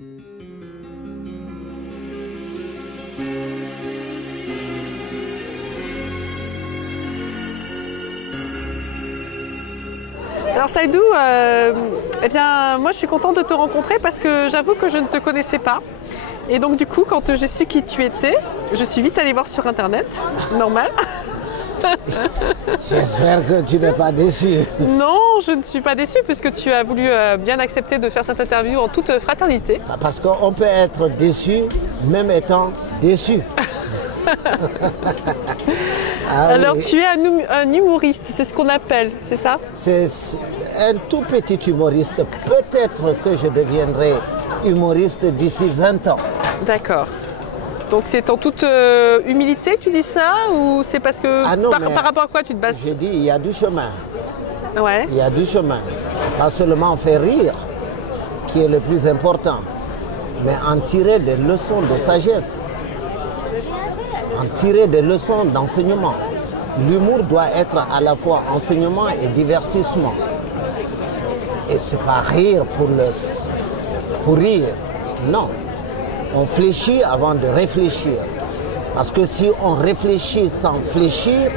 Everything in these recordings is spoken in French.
Alors Saïdou, eh bien, moi je suis contente de te rencontrer parce que j'avoue que je ne te connaissais pas. Et donc du coup, quand j'ai su qui tu étais, je suis vite allée voir sur internet, normal. J'espère que tu n'es pas déçu. Non, je ne suis pas déçue puisque tu as voulu bien accepter de faire cette interview en toute fraternité. Parce qu'on peut être déçu même étant déçu. Alors tu es un humoriste, c'est ce qu'on appelle, c'est ça? C'est un tout petit humoriste. Peut-être que je deviendrai humoriste d'ici 20 ans. D'accord. Donc c'est en toute humilité que tu dis ça ou c'est parce que non, par rapport à quoi tu te bases? J'ai dit il y a du chemin. Ouais. Il y a du chemin. Pas seulement faire rire, qui est le plus important, mais en tirer des leçons de sagesse, en tirer des leçons d'enseignement. L'humour doit être à la fois enseignement et divertissement. Et c'est pas rire pour rire, non. On fléchit avant de réfléchir. Parce que si on réfléchit sans fléchir,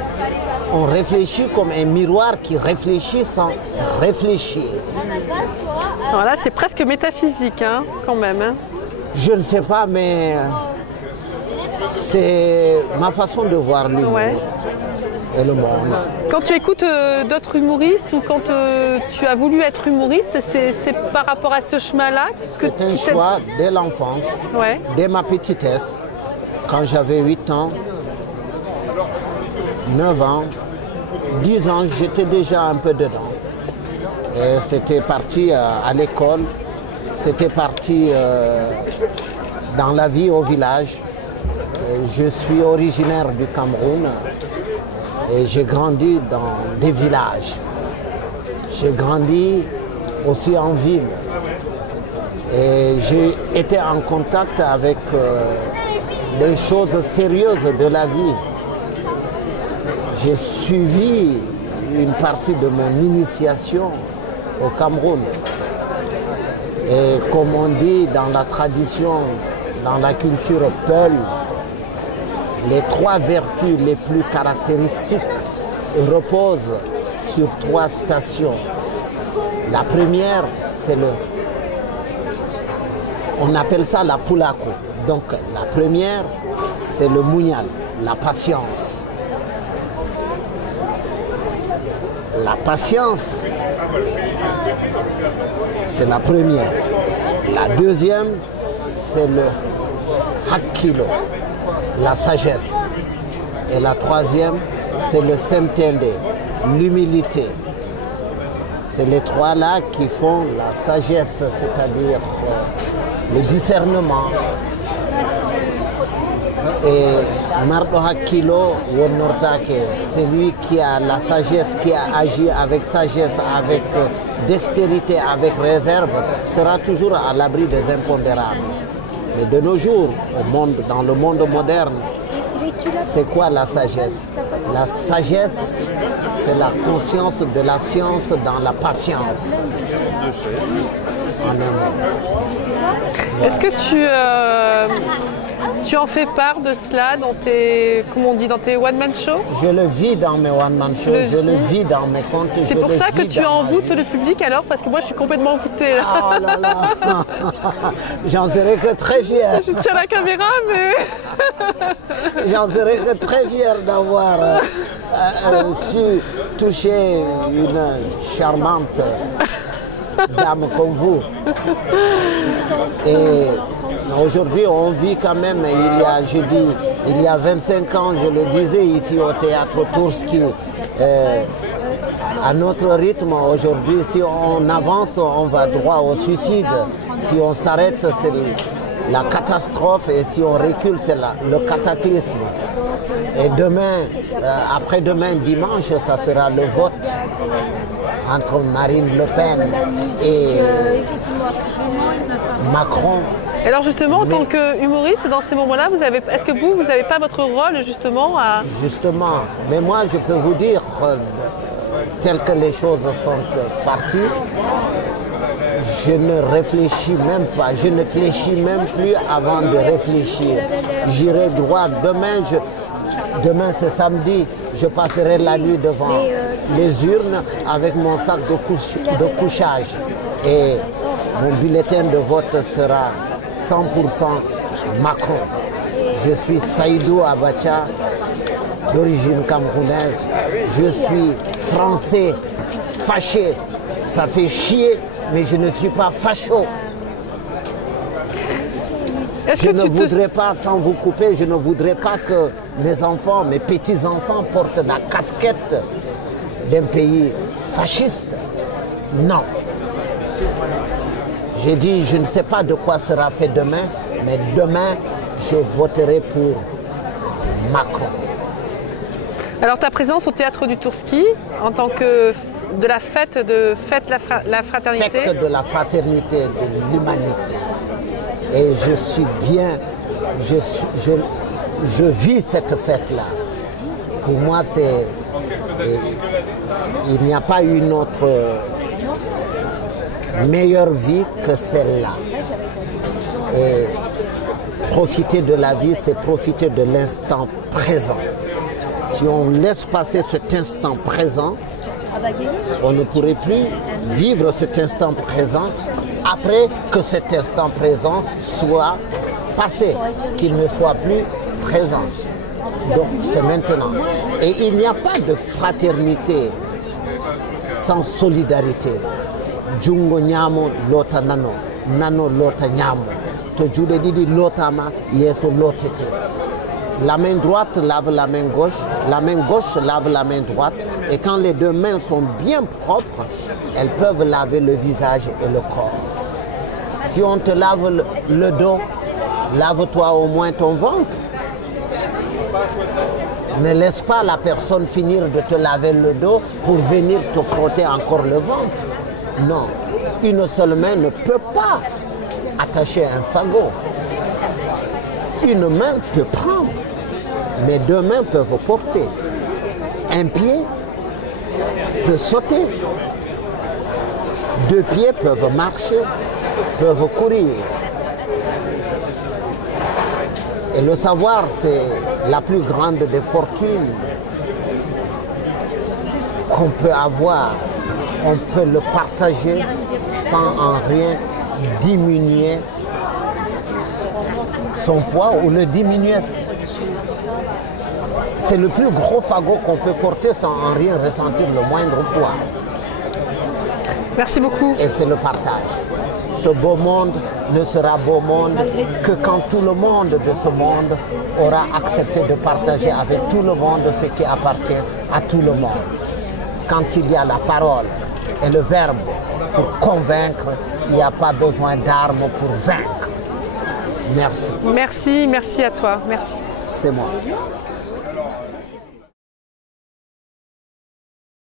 on réfléchit comme un miroir qui réfléchit sans réfléchir. Alors là, c'est presque métaphysique, hein, quand même. Hein. Je ne sais pas, mais c'est ma façon de voir l'humour et le monde. Quand tu écoutes d'autres humoristes ou quand tu as voulu être humoriste, c'est par rapport à ce chemin-là que c'est un choix dès l'enfance, dès ma petitesse, quand j'avais 8 ans, 9 ans, 10 ans, j'étais déjà un peu dedans. Et c'était parti à l'école, c'était parti dans la vie au village. Je suis originaire du Cameroun et j'ai grandi dans des villages. J'ai grandi aussi en ville. Et j'ai été en contact avec des choses sérieuses de la vie. J'ai suivi une partie de mon initiation au Cameroun. Et comme on dit dans la tradition, dans la culture Peul, les 3 vertus les plus caractéristiques reposent sur 3 stations. La première, c'est on appelle ça la poulako. Donc la première, c'est le munyal, la patience. La patience, c'est la première. La deuxième, c'est le hakilo, la sagesse. Et la troisième, c'est le semtende, l'humilité. C'est les 3 là qui font la sagesse, c'est-à-dire le discernement. Et Mardo Hakilo Wonortake, c'est lui qui a la sagesse, qui a agi avec sagesse, avec dextérité, avec réserve, sera toujours à l'abri des impondérables. Mais de nos jours, dans le monde moderne, c'est quoi la sagesse? La sagesse, c'est la conscience de la science dans la patience. Est-ce que tu en fais part de cela dans tes, comment on dit, dans tes one-man shows? Je le vis dans mes one-man shows, je le vis dans mes comptes. C'est pour ça que tu envoûtes le public alors? Parce que moi je suis complètement envoûtée là. Oh là là. J'en serais que très fier. Je tiens la caméra mais... J'en serais que très fier d'avoir su toucher une charmante dame comme vous. Et aujourd'hui, on vit quand même, il y a 25 ans, je le disais ici au théâtre Tourski, à notre rythme, aujourd'hui, si on avance, on va droit au suicide. Si on s'arrête, c'est la catastrophe, et si on recule, c'est le cataclysme. Et demain, après-demain, dimanche, ça sera le vote entre Marine Le Pen et Macron. Alors justement, en tant qu'humoriste, dans ces moments-là, est-ce que vous n'avez pas votre rôle justement à... Justement, mais moi je peux vous dire, telles que les choses sont parties, Je ne réfléchis même pas, je ne fléchis même plus avant de réfléchir. J'irai droit. Demain c'est samedi, je passerai la nuit devant les urnes avec mon sac de couchage. Et mon bulletin de vote sera 100% Macron. Je suis Saïdou Abacha, d'origine camerounaise. Je suis français, fâché. Ça fait chier, mais je ne suis pas facho. Je ne voudrais pas, sans vous couper, je ne voudrais pas que mes enfants, mes petits-enfants portent la casquette d'un pays fasciste. Non. J'ai dit, je ne sais pas de quoi sera fait demain, mais demain, je voterai pour Macron. Alors ta présence au Théâtre du Tourski, en tant que de la fête de la fraternité. Fête de la fraternité, de l'humanité. Et je suis bien, je vis cette fête-là. Pour moi, il n'y a pas une autre meilleure vie que celle-là. Et profiter de la vie, c'est profiter de l'instant présent. Si on laisse passer cet instant présent, on ne pourrait plus vivre cet instant présent après que cet instant présent soit passé, qu'il ne soit plus présent. Donc c'est maintenant. Et il n'y a pas de fraternité sans solidarité. Jungo nyamo lota nano, nano lota nyamo. To jude didi lotama yeso lotete. La main droite lave la main gauche lave la main droite. Et quand les deux mains sont bien propres, elles peuvent laver le visage et le corps. Si on te lave le dos, lave-toi au moins ton ventre. Ne laisse pas la personne finir de te laver le dos pour venir te frotter encore le ventre. Non, une seule main ne peut pas attacher un fagot. Une main peut prendre, mais deux mains peuvent porter. Un pied peut sauter. Deux pieds peuvent marcher, peuvent courir. Et le savoir, c'est la plus grande des fortunes qu'on peut avoir. On peut le partager sans en rien diminuer son poids ou le diminuer. C'est le plus gros fagot qu'on peut porter sans en rien ressentir le moindre poids. Merci beaucoup. Et c'est le partage. Ce beau monde ne sera beau monde que quand tout le monde de ce monde aura accepté de partager avec tout le monde ce qui appartient à tout le monde. Quand il y a la parole et le verbe pour convaincre, il n'y a pas besoin d'armes pour vaincre. Merci. Merci à toi. Merci. C'est moi.